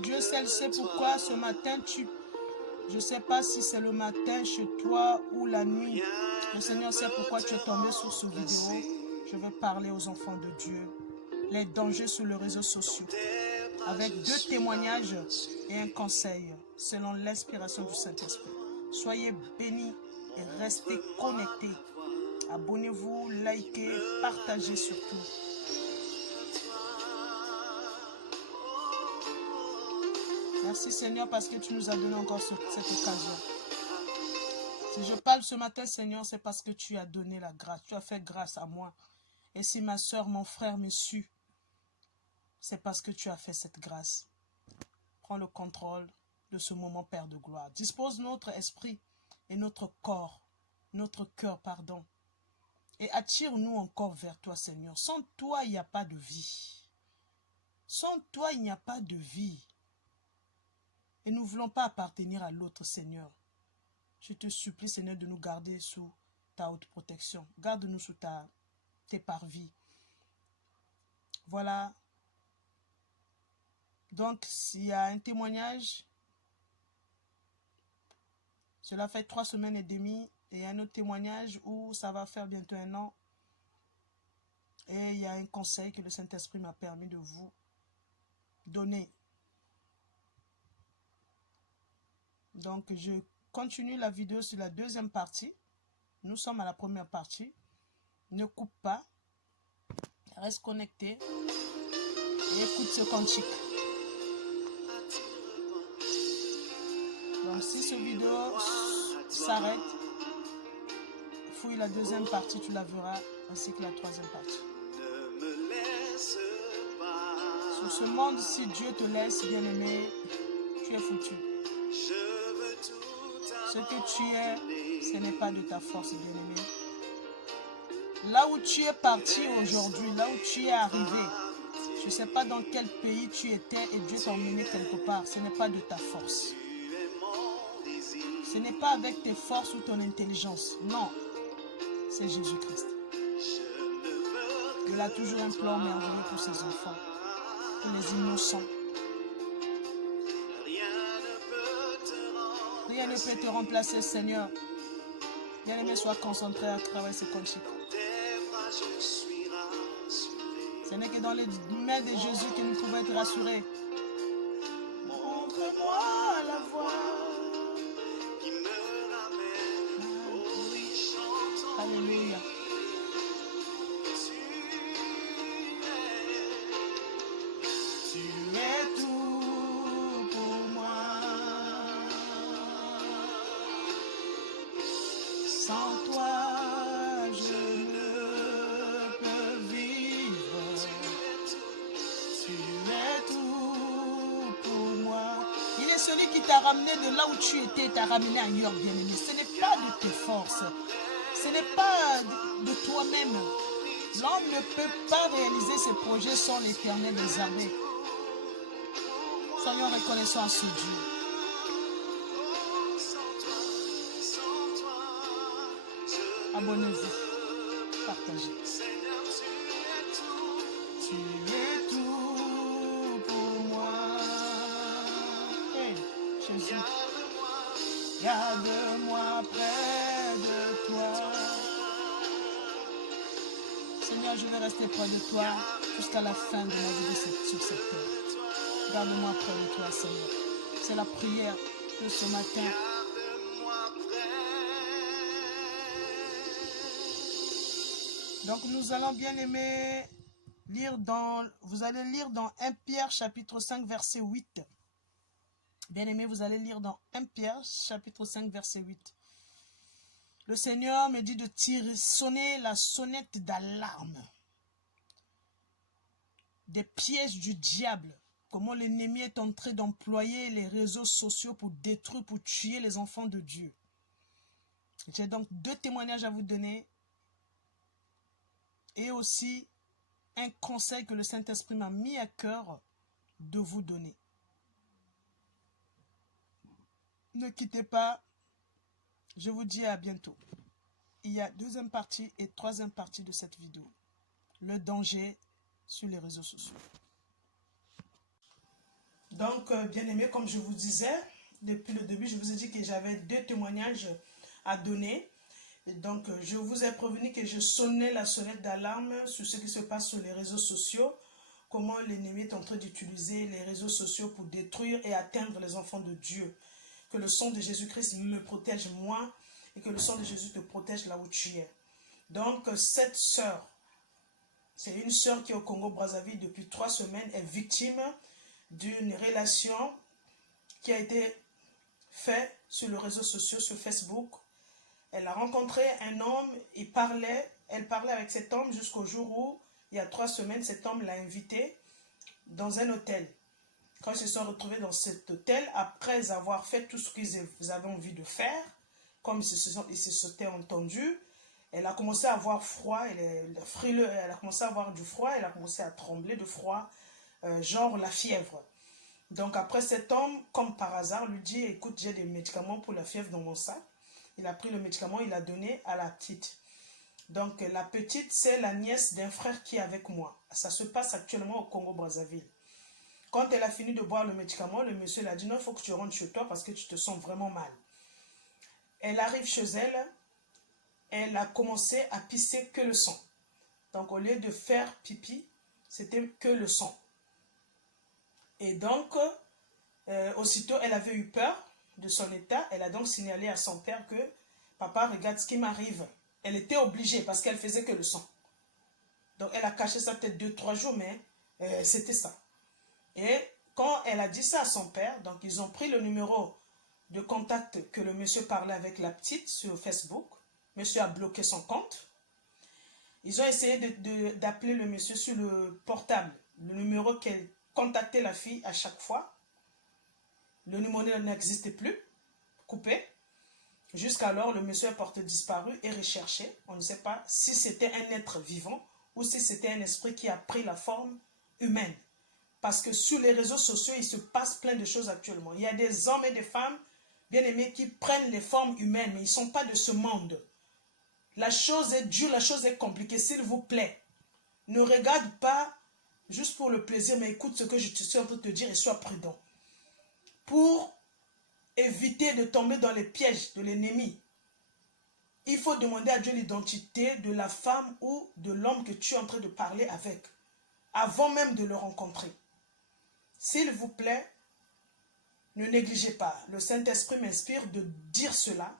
Dieu seul sait pourquoi ce matin je ne sais pas si c'est le matin chez toi ou la nuit. Le Seigneur sait pourquoi tu es tombé sur ce vidéo. Je veux parler aux enfants de Dieu. Les dangers sur les réseaux sociaux. Avec 2 témoignages et un conseil selon l'inspiration du Saint-Esprit. Soyez bénis et restez connectés. Abonnez-vous, likez, partagez surtout. Merci Seigneur parce que tu nous as donné encore cette occasion. Si je parle ce matin Seigneur, c'est parce que tu as donné la grâce. Tu as fait grâce à moi. Et si ma soeur, mon frère me suit, c'est parce que tu as fait cette grâce. Prends le contrôle de ce moment, Père de gloire. Dispose notre esprit et notre corps, notre cœur, pardon. Et attire-nous encore vers toi, Seigneur. Sans toi, il n'y a pas de vie. Sans toi, il n'y a pas de vie. Et nous ne voulons pas appartenir à l'autre, Seigneur. Je te supplie, Seigneur, de nous garder sous ta haute protection. Garde-nous sous tes parvis. Voilà. Donc, s'il y a un témoignage, cela fait 3 semaines et demie, et un autre témoignage où ça va faire bientôt 1 an. Et il y a un conseil que le Saint-Esprit m'a permis de vous donner. Donc, je continue la vidéo sur la deuxième partie. Nous sommes à la première partie. Ne coupe pas. Reste connecté. Et écoute ce cantique. Donc, si ce vidéo s'arrête, fouille la deuxième partie, tu la verras, ainsi que la troisième partie. Sur ce monde, si Dieu te laisse, bien-aimé, tu es foutu. Ce que tu es, ce n'est pas de ta force, bien-aimé. Là où tu es parti aujourd'hui, là où tu es arrivé, je ne sais pas dans quel pays tu étais et Dieu t'a emmené quelque part. Ce n'est pas de ta force. Ce n'est pas avec tes forces ou ton intelligence. Non, c'est Jésus-Christ. Il a toujours un plan merveilleux pour ses enfants, pour les innocents. Rien ne peut te remplacer, Seigneur. Bien-aimé, sois concentré à travers ce cantique. Ce n'est que dans les mains de Jésus que nous pouvons être rassurés. Montre-moi la voie qui me ramène au riche chantant. Alléluia. Tu es tout pour moi. Sans toi, je ne peux vivre. Tu es tout pour moi. Il est celui qui t'a ramené de là où tu étais, t'a ramené ailleurs, bien-aimé. Ce n'est pas de tes forces. Ce n'est pas de toi-même. L'homme ne peut pas réaliser ses projets sans l'Éternel des armées. Soyons reconnaissants à ce Dieu. Abonnez-vous, partagez. Tu es tout pour moi. Hey, Jésus, garde-moi près de toi. Seigneur, je vais rester près de toi jusqu'à la fin de ma vie sur cette terre. Garde-moi près de toi, Seigneur. C'est la prière de ce matin. Donc nous allons bien aimer vous allez lire dans 1 Pierre chapitre 5 verset 8. Bien aimé, vous allez lire dans 1 Pierre chapitre 5 verset 8. Le Seigneur me dit de sonner la sonnette d'alarme des pièges du diable. Comment l'ennemi est en train d'employer les réseaux sociaux pour détruire, pour tuer les enfants de Dieu. J'ai donc 2 témoignages à vous donner. Et aussi un conseil que le Saint-Esprit m'a mis à cœur de vous donner. Ne quittez pas. Je vous dis à bientôt. Il y a 2e partie et 3e partie de cette vidéo. Le danger sur les réseaux sociaux. Donc, bien-aimés, comme je vous disais, depuis le début, je vous ai dit que j'avais 2 témoignages à donner. Et donc, je vous ai prévenu que je sonnais la sonnette d'alarme sur ce qui se passe sur les réseaux sociaux, comment l'ennemi est en train d'utiliser les réseaux sociaux pour détruire et atteindre les enfants de Dieu. Que le sang de Jésus-Christ me protège moi et que le sang de Jésus te protège là où tu es. Donc, cette sœur, c'est une sœur qui est au Congo-Brazzaville depuis 3 semaines, est victime d'une relation qui a été faite sur le réseau social, sur Facebook. Elle a rencontré un homme, elle parlait avec cet homme jusqu'au jour où, il y a 3 semaines, cet homme l'a invitée dans un hôtel. Quand ils se sont retrouvés dans cet hôtel, après avoir fait tout ce qu'ils avaient envie de faire, comme ils se sont entendus, elle a commencé à avoir froid, elle a commencé à avoir du froid, elle a commencé à trembler de froid, genre la fièvre. Donc après cet homme, comme par hasard, lui dit, écoute, j'ai des médicaments pour la fièvre dans mon sac. Il a pris le médicament, il l'a donné à la petite. Donc la petite, c'est la nièce d'un frère qui est avec moi. Ça se passe actuellement au Congo-Brazzaville. Quand elle a fini de boire le médicament, le monsieur lui a dit, non, il faut que tu rentres chez toi parce que tu te sens vraiment mal. Elle arrive chez elle, elle a commencé à pisser que le sang. Donc au lieu de faire pipi, c'était que le sang. Et donc, aussitôt, elle avait eu peur de son état. Elle a donc signalé à son père que, papa, regarde ce qui m'arrive. Elle était obligée parce qu'elle faisait que le sang. Donc, elle a caché ça peut-être 2-3 jours, mais c'était ça. Et quand elle a dit ça à son père, donc ils ont pris le numéro de contact que le monsieur parlait avec la petite sur Facebook. Monsieur a bloqué son compte. Ils ont essayé d'appeler le monsieur sur le portable, le numéro qu'elle contactait la fille à chaque fois. Le numéro n'existait plus, coupé. Jusqu'alors, le monsieur est porté disparu et recherché. On ne sait pas si c'était un être vivant ou si c'était un esprit qui a pris la forme humaine. Parce que sur les réseaux sociaux, il se passe plein de choses actuellement. Il y a des hommes et des femmes bien-aimés qui prennent les formes humaines, mais ils ne sont pas de ce monde. La chose est dure, la chose est compliquée. S'il vous plaît, ne regarde pas juste pour le plaisir, mais écoute ce que je suis en train de te dire et sois prudent. Pour éviter de tomber dans les pièges de l'ennemi, il faut demander à Dieu l'identité de la femme ou de l'homme que tu es en train de parler avec, avant même de le rencontrer. S'il vous plaît, ne négligez pas. Le Saint-Esprit m'inspire de dire cela.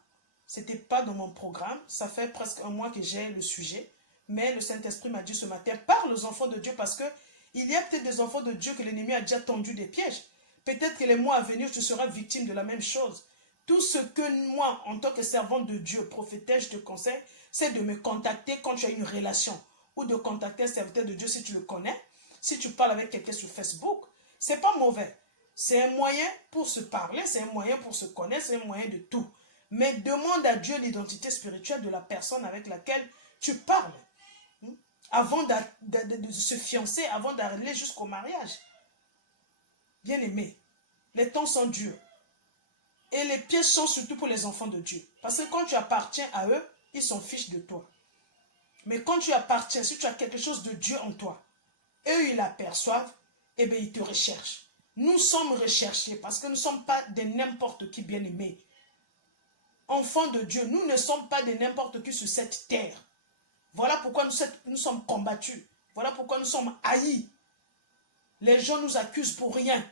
Ce n'était pas dans mon programme. Ça fait presque 1 mois que j'ai le sujet. Mais le Saint-Esprit m'a dit ce matin, parle aux enfants de Dieu parce que il y a peut-être des enfants de Dieu que l'ennemi a déjà tendu des pièges. Peut-être que les mois à venir, tu seras victime de la même chose. Tout ce que moi, en tant que servante de Dieu, prophétesse, je te conseille, c'est de me contacter quand tu as une relation. Ou de contacter un serviteur de Dieu si tu le connais. Si tu parles avec quelqu'un sur Facebook, ce n'est pas mauvais. C'est un moyen pour se parler, c'est un moyen pour se connaître, c'est un moyen de tout. Mais demande à Dieu l'identité spirituelle de la personne avec laquelle tu parles. Avant de se fiancer, avant d'aller jusqu'au mariage. Bien-aimé, les temps sont durs. Et les pièges sont surtout pour les enfants de Dieu. Parce que quand tu appartiens à eux, ils s'en fichent de toi. Mais quand tu appartiens, si tu as quelque chose de Dieu en toi, eux, ils l'aperçoivent, et bien ils te recherchent. Nous sommes recherchés parce que nous ne sommes pas de n'importe qui, bien-aimés. Enfants de Dieu, nous ne sommes pas de n'importe qui sur cette terre. Voilà pourquoi nous sommes combattus. Voilà pourquoi nous sommes haïs. Les gens nous accusent pour rien.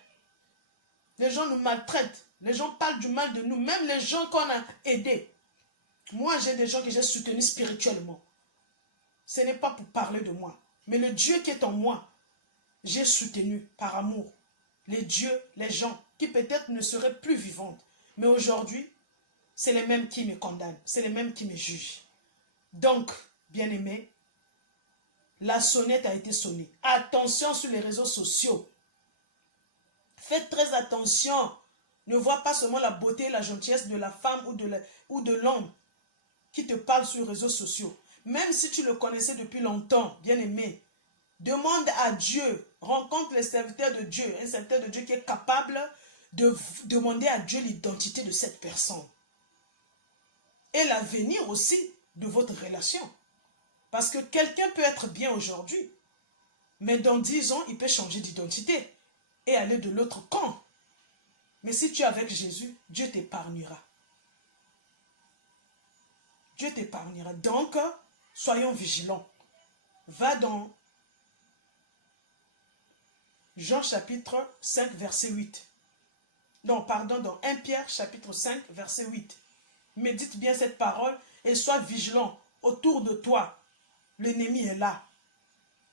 Les gens nous maltraitent. Les gens parlent du mal de nous. Même les gens qu'on a aidés. Moi, j'ai des gens que j'ai soutenus spirituellement. Ce n'est pas pour parler de moi. Mais le Dieu qui est en moi, j'ai soutenu par amour. Les dieux, les gens qui peut-être ne seraient plus vivantes. Mais aujourd'hui, c'est les mêmes qui me condamnent. C'est les mêmes qui me jugent. Donc, bien-aimés, la sonnette a été sonnée. Attention sur les réseaux sociaux. Faites très attention. Ne vois pas seulement la beauté et la gentillesse de la femme ou de l'homme qui te parle sur les réseaux sociaux. Même si tu le connaissais depuis longtemps, bien-aimé, demande à Dieu, rencontre les serviteurs de Dieu, un serviteur de Dieu qui est capable de demander à Dieu l'identité de cette personne. Et l'avenir aussi de votre relation. Parce que quelqu'un peut être bien aujourd'hui, mais dans 10 ans, il peut changer d'identité. et aller de l'autre camp. Mais si tu es avec Jésus, Dieu t'épargnera. Dieu t'épargnera. Donc, soyons vigilants. Va dans Jean chapitre 5, verset 8. Non, pardon, dans 1 Pierre chapitre 5, verset 8. Médite bien cette parole et sois vigilant. Autour de toi, l'ennemi est là.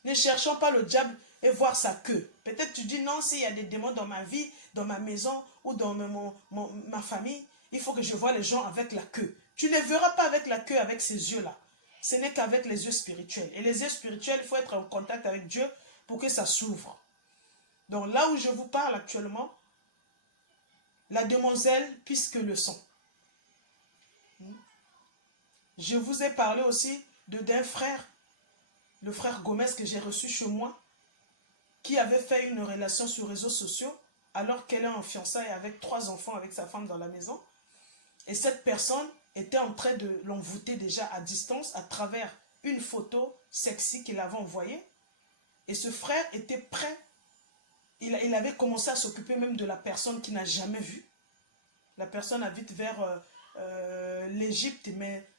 Ne cherchons pas le diable et voir sa queue. Peut-être tu dis non, s'il y a des démons dans ma vie, dans ma maison ou dans ma famille, il faut que je voie les gens avec la queue. Tu ne les verras pas avec la queue, avec ces yeux-là. Ce n'est qu'avec les yeux spirituels. Et les yeux spirituels, il faut être en contact avec Dieu pour que ça s'ouvre. Donc là où je vous parle actuellement, la demoiselle, puisque le son. Je vous ai parlé aussi d'un frère, le frère Gomez que j'ai reçu chez moi, qui avait fait une relation sur les réseaux sociaux alors qu'elle est en fiançailles avec 3 enfants avec sa femme dans la maison. Et cette personne était en train de l'envoûter déjà à distance à travers une photo sexy qu'il avait envoyée. Et ce frère était prêt. Il avait commencé à s'occuper même de la personne qu'il n'a jamais vue. La personne habite vers l'Égypte, mais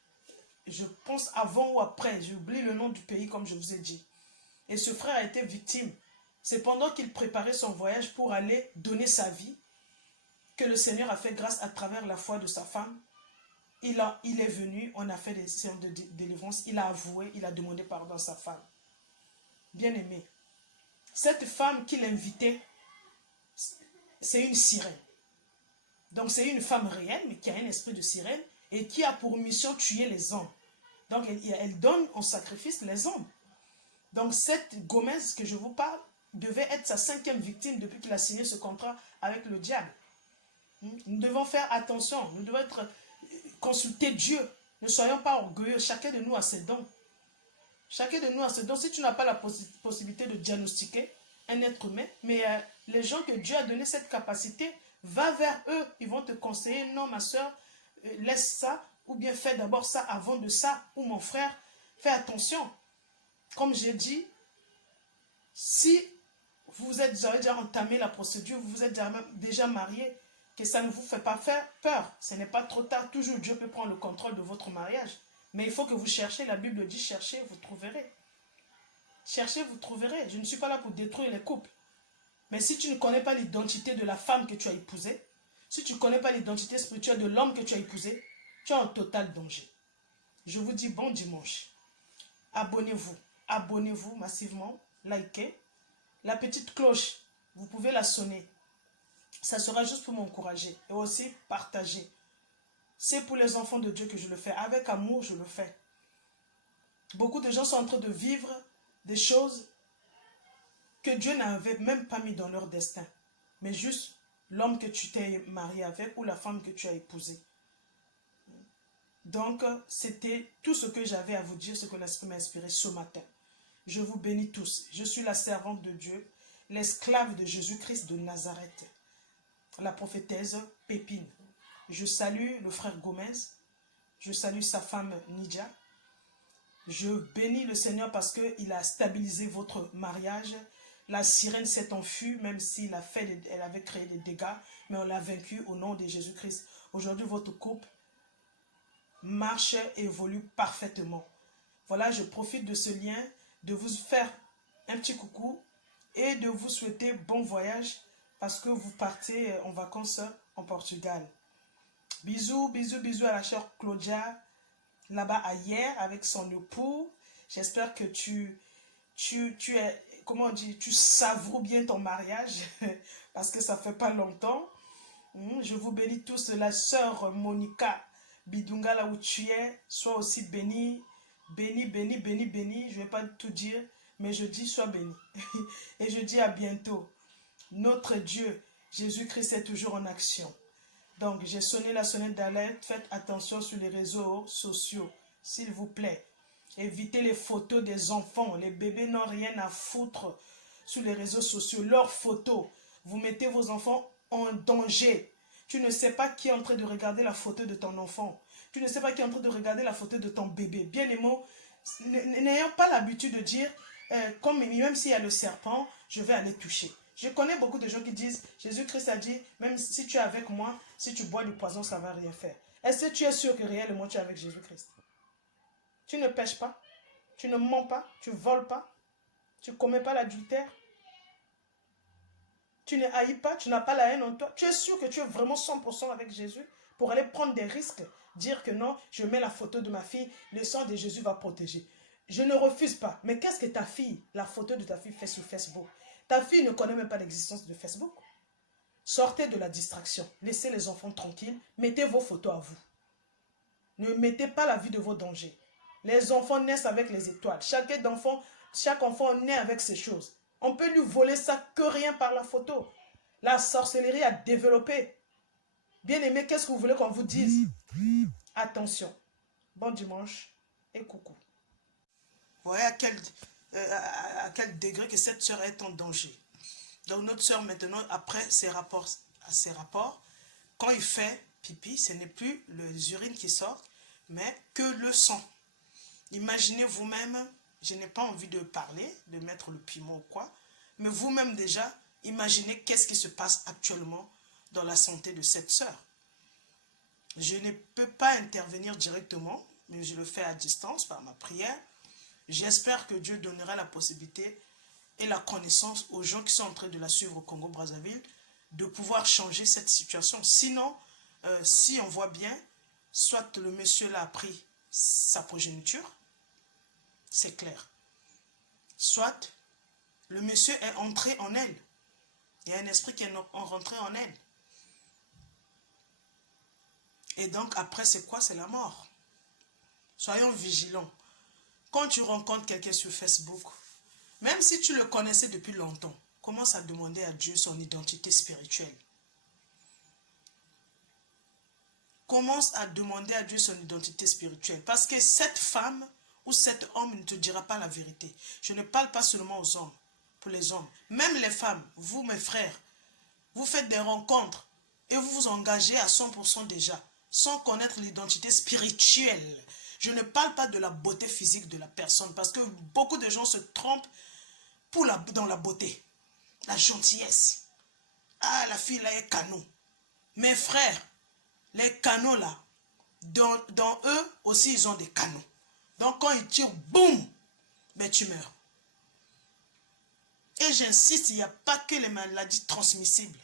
je pense avant ou après. J'oublie le nom du pays comme je vous ai dit. Et ce frère a été victime. C'est pendant qu'il préparait son voyage pour aller donner sa vie que le Seigneur a fait grâce à travers la foi de sa femme. Il est venu, on a fait des séances de délivrance, il a avoué, il a demandé pardon à sa femme. Bien-aimé, cette femme qu'il invitait, c'est une sirène. Donc c'est une femme réelle, mais qui a un esprit de sirène et qui a pour mission de tuer les hommes. Donc elle donne en sacrifice les hommes. Donc cette Gomez que je vous parle devait être sa 5e victime depuis qu'il a signé ce contrat avec le diable. Nous devons faire attention, nous devons consulter Dieu. Ne soyons pas orgueilleux, chacun de nous a ses dons. Chacun de nous a ses dons. Si tu n'as pas la possibilité de diagnostiquer un être humain, mais les gens que Dieu a donné cette capacité, va vers eux, ils vont te conseiller, non ma soeur, laisse ça, ou bien fais d'abord ça avant de ça, ou mon frère, fais attention. Comme j'ai dit, si vous avez déjà entamé la procédure, vous êtes déjà marié, que ça ne vous fait pas faire peur. Ce n'est pas trop tard. Toujours Dieu peut prendre le contrôle de votre mariage. Mais il faut que vous cherchiez. La Bible dit cherchez, vous trouverez. Cherchez, vous trouverez. Je ne suis pas là pour détruire les couples. Mais si tu ne connais pas l'identité de la femme que tu as épousée, si tu ne connais pas l'identité spirituelle de l'homme que tu as épousé, tu es en total danger. Je vous dis bon dimanche. Abonnez-vous. Abonnez-vous massivement. Likez. La petite cloche, vous pouvez la sonner. Ça sera juste pour m'encourager. Et aussi partager. C'est pour les enfants de Dieu que je le fais. Avec amour, je le fais. Beaucoup de gens sont en train de vivre des choses que Dieu n'avait même pas mis dans leur destin. Mais juste l'homme que tu t'es marié avec ou la femme que tu as épousée. Donc, c'était tout ce que j'avais à vous dire, ce que l'Esprit m'a inspiré ce matin. Je vous bénis tous. Je suis la servante de Dieu, l'esclave de Jésus-Christ de Nazareth, la prophétesse Pépine. Je salue le frère Gomez, je salue sa femme Nidia. Je bénis le Seigneur parce qu'il a stabilisé votre mariage. La sirène s'est enfuie, même si elle avait créé des dégâts, mais on l'a vaincu au nom de Jésus-Christ. Aujourd'hui, votre couple marche et évolue parfaitement. Voilà, je profite de ce lien, de vous faire un petit coucou et de vous souhaiter bon voyage parce que vous partez en vacances en Portugal. Bisous, bisous, bisous à la chère Claudia, là-bas à hier avec son époux. J'espère que tu es, comment on dit, tu savoures bien ton mariage parce que ça fait pas longtemps. Je vous bénis tous, la sœur Monica Bidunga, là où tu es, sois aussi bénie, bénie, bénie, bénie, bénie. Je ne vais pas tout dire, mais je dis sois bénie. Et je dis à bientôt. Notre Dieu, Jésus-Christ est toujours en action. Donc, j'ai sonné la sonnette d'alerte. Faites attention sur les réseaux sociaux, s'il vous plaît. Évitez les photos des enfants. Les bébés n'ont rien à foutre sur les réseaux sociaux. Leurs photos. Vous mettez vos enfants en danger. Tu ne sais pas qui est en train de regarder la photo de ton enfant. Tu ne sais pas qui est en train de regarder la photo de ton bébé. Bien les mots, n'ayons pas l'habitude de dire, comme même s'il y a le serpent, je vais aller toucher. Je connais beaucoup de gens qui disent, Jésus-Christ a dit, même si tu es avec moi, si tu bois du poison, ça ne va rien faire. Est-ce que tu es sûr que réellement tu es avec Jésus-Christ? Tu ne pêches pas, tu ne mens pas, tu ne voles pas, tu ne commets pas l'adultère, tu ne haïs pas, tu n'as pas la haine en toi. Tu es sûr que tu es vraiment 100% avec Jésus pour aller prendre des risques, dire que non, je mets la photo de ma fille, le sang de Jésus va protéger. Je ne refuse pas. Mais qu'est-ce que ta fille, la photo de ta fille fait sur Facebook? Ta fille ne connaît même pas l'existence de Facebook. Sortez de la distraction. Laissez les enfants tranquilles. Mettez vos photos à vous. Ne mettez pas la vie de vos dangers. Les enfants naissent avec les étoiles. Chaque enfant naît avec ces choses. On peut lui voler ça que rien par la photo. La sorcellerie a développé. Bien aimé, qu'est-ce que vous voulez qu'on vous dise? Attention. Bon dimanche et coucou. Vous voyez à quel degré que cette sœur est en danger. Donc notre sœur maintenant, après ses rapports, quand il fait pipi, ce n'est plus les urines qui sortent, mais que le sang. Imaginez vous-même, je n'ai pas envie de parler, de mettre le piment ou quoi, mais vous-même déjà, imaginez qu'est-ce qui se passe actuellement dans la santé de cette sœur. Je ne peux pas intervenir directement, mais je le fais à distance par ma prière. J'espère que Dieu donnera la possibilité et la connaissance aux gens qui sont en train de la suivre au Congo-Brazzaville de pouvoir changer cette situation. Sinon, si on voit bien, soit le monsieur là a pris sa progéniture, c'est clair. Soit le monsieur est entré en elle. Il y a un esprit qui est rentré en elle. Et donc après c'est quoi? C'est la mort. Soyons vigilants. Quand tu rencontres quelqu'un sur Facebook, même si tu le connaissais depuis longtemps, commence à demander à Dieu son identité spirituelle. Commence à demander à Dieu son identité spirituelle. Parce que cette femme ou cet homme ne te dira pas la vérité. Je ne parle pas seulement aux hommes, pour les hommes. Même les femmes, vous mes frères, vous faites des rencontres et vous vous engagez à 100% déjà, sans connaître l'identité spirituelle. Je ne parle pas de la beauté physique de la personne, parce que beaucoup de gens se trompent dans la beauté, la gentillesse. Ah, la fille là est canon. Mes frères, les canons là, dans eux aussi ils ont des canons. Donc quand ils tirent, boum, ben tu meurs. Et j'insiste, il n'y a pas que les maladies transmissibles.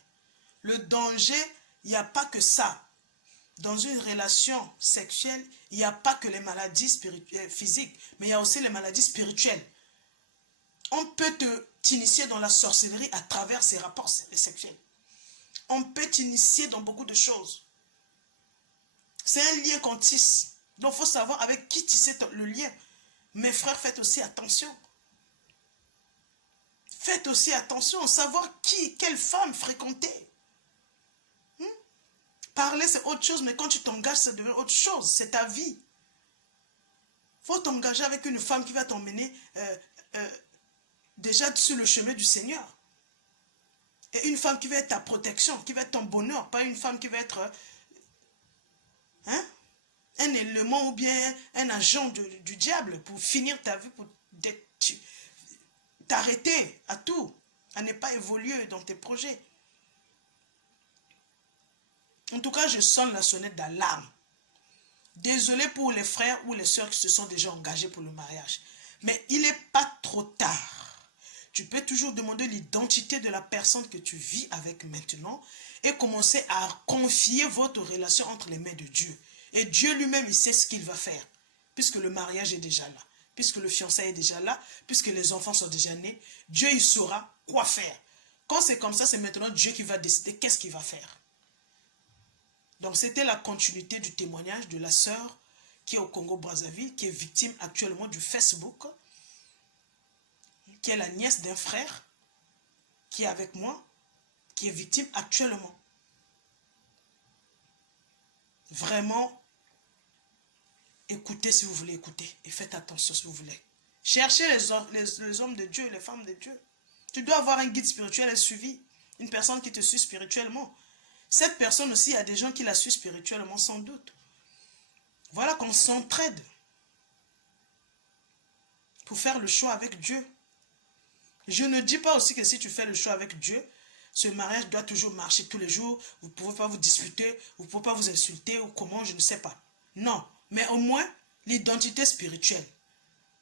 Le danger, il n'y a pas que ça. Dans une relation sexuelle, il n'y a pas que les maladies physiques, mais il y a aussi les maladies spirituelles. On peut t'initier dans la sorcellerie à travers ces rapports sexuels. On peut t'initier dans beaucoup de choses. C'est un lien qu'on tisse. Donc il faut savoir avec qui tisser le lien. Mes frères, faites aussi attention. Faites aussi attention, savoir quelle femme fréquenter. Parler, c'est autre chose, mais quand tu t'engages, ça devient autre chose. C'est ta vie. Il faut t'engager avec une femme qui va t'emmener déjà sur le chemin du Seigneur. Et une femme qui va être ta protection, qui va être ton bonheur, pas une femme qui va être un élément ou bien un agent du diable pour finir ta vie, pour t'arrêter à tout, à ne pas évoluer dans tes projets. En tout cas, je sonne la sonnette d'alarme. Désolé pour les frères ou les sœurs qui se sont déjà engagés pour le mariage. Mais il n'est pas trop tard. Tu peux toujours demander l'identité de la personne que tu vis avec maintenant et commencer à confier votre relation entre les mains de Dieu. Et Dieu lui-même, il sait ce qu'il va faire. Puisque le mariage est déjà là. Puisque le fiançailles est déjà là. Puisque les enfants sont déjà nés. Dieu, il saura quoi faire. Quand c'est comme ça, c'est maintenant Dieu qui va décider qu'est-ce qu'il va faire. Donc c'était la continuité du témoignage de la sœur qui est au Congo-Brazzaville, qui est victime actuellement du Facebook, qui est la nièce d'un frère, qui est avec moi, qui est victime actuellement. Vraiment, écoutez si vous voulez écouter, et faites attention si vous voulez. Cherchez les hommes de Dieu, les femmes de Dieu. Tu dois avoir un guide spirituel et suivi, une personne qui te suit spirituellement. Cette personne aussi, il y a des gens qui la suivent spirituellement sans doute. Voilà qu'on s'entraide pour faire le choix avec Dieu. Je ne dis pas aussi que si tu fais le choix avec Dieu, ce mariage doit toujours marcher tous les jours. Vous ne pouvez pas vous disputer, vous ne pouvez pas vous insulter ou comment, je ne sais pas. Non, mais au moins l'identité spirituelle.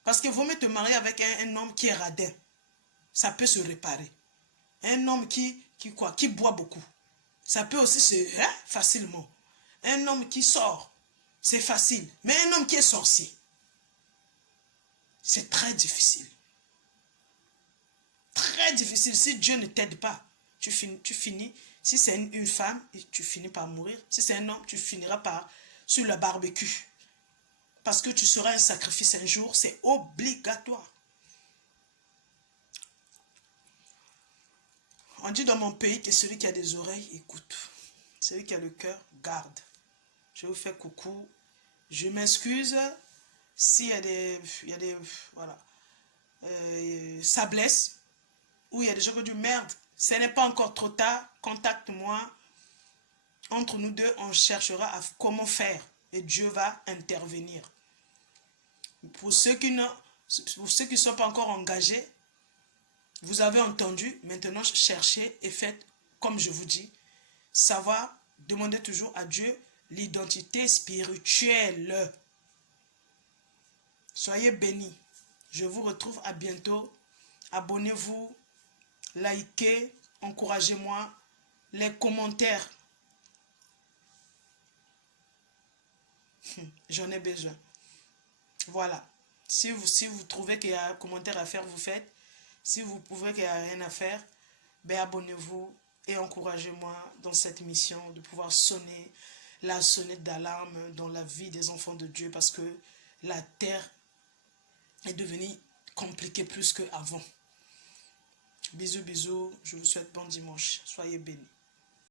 Parce que vaut mieux te marier avec un homme qui est radin. Ça peut se réparer. Un homme qui boit beaucoup. Ça peut aussi se... facilement. Un homme qui sort, c'est facile. Mais un homme qui est sorcier, c'est très difficile. Très difficile. Si Dieu ne t'aide pas, tu finis. Si c'est une femme, tu finis par mourir. Si c'est un homme, tu finiras par sur le barbecue. Parce que tu seras un sacrifice un jour, c'est obligatoire. On dit dans mon pays que celui qui a des oreilles, écoute. Celui qui a le cœur, garde. Je vous fais coucou. Je m'excuse s'il y a des... voilà. Ça blesse. Ou il y a des gens qui disent, merde, ce n'est pas encore trop tard, contacte-moi. Entre nous deux, on cherchera à comment faire. Et Dieu va intervenir. Pour ceux qui ne sont pas encore engagés, vous avez entendu, maintenant cherchez et faites comme je vous dis. Savoir, demandez toujours à Dieu l'identité spirituelle. Soyez bénis. Je vous retrouve à bientôt. Abonnez-vous, likez, encouragez-moi. Les commentaires, j'en ai besoin. Voilà. Si vous trouvez qu'il y a un commentaire à faire, vous faites. Si vous pouvez qu'il n'y a rien à faire, ben abonnez-vous et encouragez-moi dans cette mission de pouvoir sonner la sonnette d'alarme dans la vie des enfants de Dieu parce que la terre est devenue compliquée plus qu'avant. Bisous, bisous. Je vous souhaite bon dimanche. Soyez bénis.